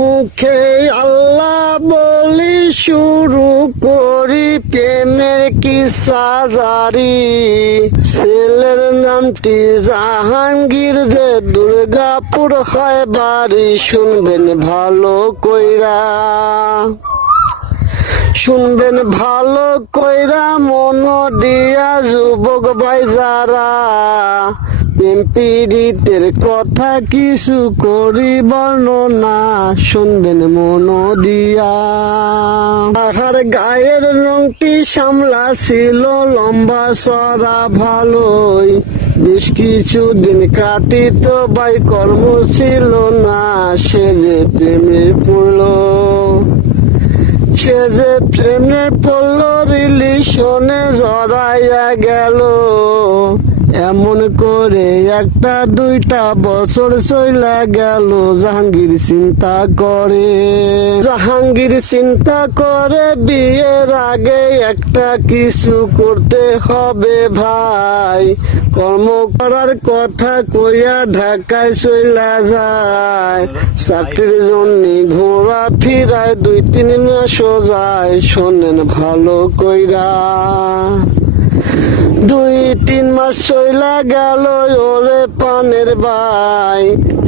মুখে আল্লাহ বলি শুরু করি প্রেমের কিসা জারি। ছেলের নামটি জাহাঙ্গীর, যে দুর্গাপুর হয় বাড়ি। শুনবেন ভালো কইরা, শুনবেন ভালো কইরা মন দিয়া যুবক ভাই যারা। প্রেম পীড়িতের কথা কিছু করি বর্ণনা, শুনবেন মন দিয়া। তাহার গায়ের রংটি শ্যামলা ছিল, লম্বা চড়া ভালোই। বেশ কিছুদিন কাটিত ভাই, কর্ম ছিল না। সে যে প্রেমে পড়ল, সে যে প্রেমে পড়ল, রিলেশনে জড়াইয়া গেল। এমন করে একটা দুইটা বছর চইলা গেল। জাহাঙ্গীর চিন্তা করে, জাহাঙ্গীর চিন্তা করে বিয়ের আগে একটা কিছু করতে হবে ভাই। কর্ম করার কথা কইয়া ঢাকায় চইলা যায়। চাকরির জন্য ঘোরা ফিরায় 2-3 মাসও যায়। শোনেন ভালো কইরা, 2-3 মাস চইলা গেল ওরে পানের ভাই।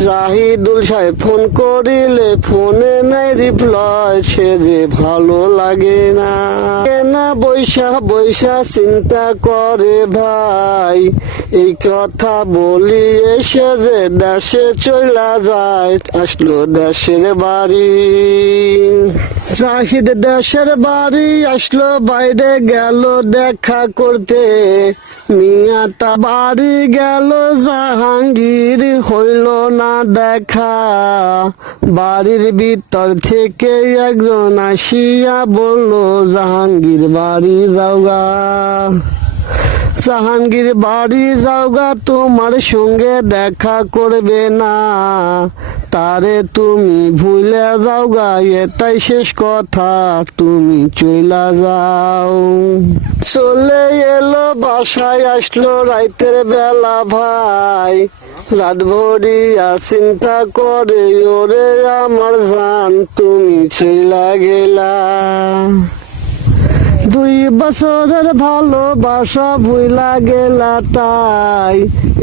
জাহিদুল সাহেব ফোন করিলে ফোনে নাই রিপ্লাই। সে যে ভালো লাগে না, বৈশা বৈশা চিন্তা করে ভাই। এই কথা বলি এসে যে দেশে চইলা যায়। আসলো দেশের বাড়ি, জাহিদ দেশের বাড়ি আসলো। বাইরে গেল দেখা করতে, মিয়াটা বাড়ি গেল। জাহাঙ্গীর হইল না দেখা। বাড়ির ভিতর থেকে একজন আসিয়া বলল, জাহাঙ্গীর বাড়ি যাওগা, জাহাঙ্গীর বাড়ি যাওগা। তোমার সঙ্গে দেখা করবে না, তারে তুমি ভুলে যাওগা। এটাই শেষ কথা, তুমি চইলা যাও। চলে এলো বাসায়, আসলো রাইতের বেলা ভাই। রাত ভরিয়া চিন্তা করে ওরে আমার জান, তুমি চইলা গেলা। 2 বছরের ভালোবাসা ভুইলা গেলা তাই।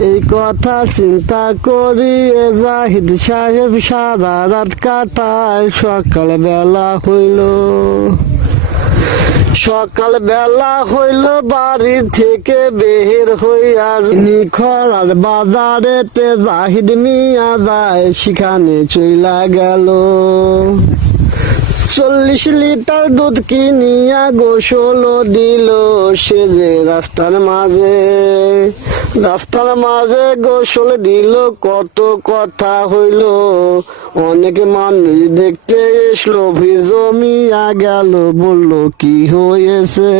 এই কথা চিন্তা করিয়ে জাহিদ সাহেব সারা রাত কাটায়। সকাল বেলা হইল, সকাল বেলা হইল বাড়ি থেকে বের হইয়া নিখরার বাজারেতে জাহিদ মিয়া যায়। সেখানে চইলা গেল। 40 লিটার দুধ কিনিয়া গোসল দিল। সে যে রাস্তার মাঝে, রাস্তার মাঝে গোসল দিল। কত কথা হইল, অনেক মানুষ দেখতে এসলো। ভিড় জমিয়া গেল। বলল কি হয়েছে,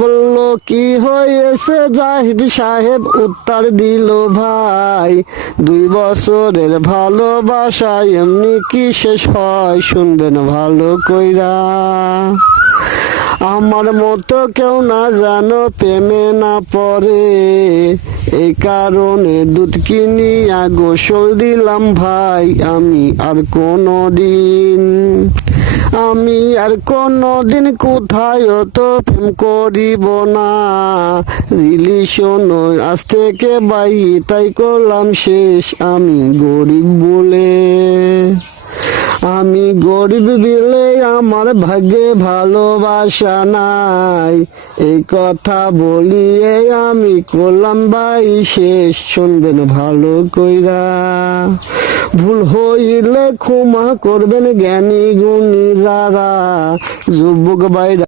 বলল কি হয়েছে। জাহিদ সাহেব উত্তর দিল, ভাই 2 বছরের ভালোবাসা এমনি কি শেষ হয়। শুনবেন ভালো কইরা, আমার মতো কেউ না জানো প্রেমে না পড়ে। এই কারণে দুধ কিনিয়া গোসল দিলাম ভাই। আমি আর কোনদিন, আমি আর কোনদিন কোথায় তো প্রেম করিব না। রিলেশন আজ থেকে ভাই এটাই করলাম শেষ। আমি গরিব বলে, আমি গরিব বলে আমার ভাগ্যে ভালোবাসা নাই। এই কথা বলিয়ে আমি করলাম ভাই শেষ। শুনবেন ভালো কইরা, ভুল হইলে ক্ষমা করবেন জ্ঞানী গুণী যারা। যুবক ভাইরা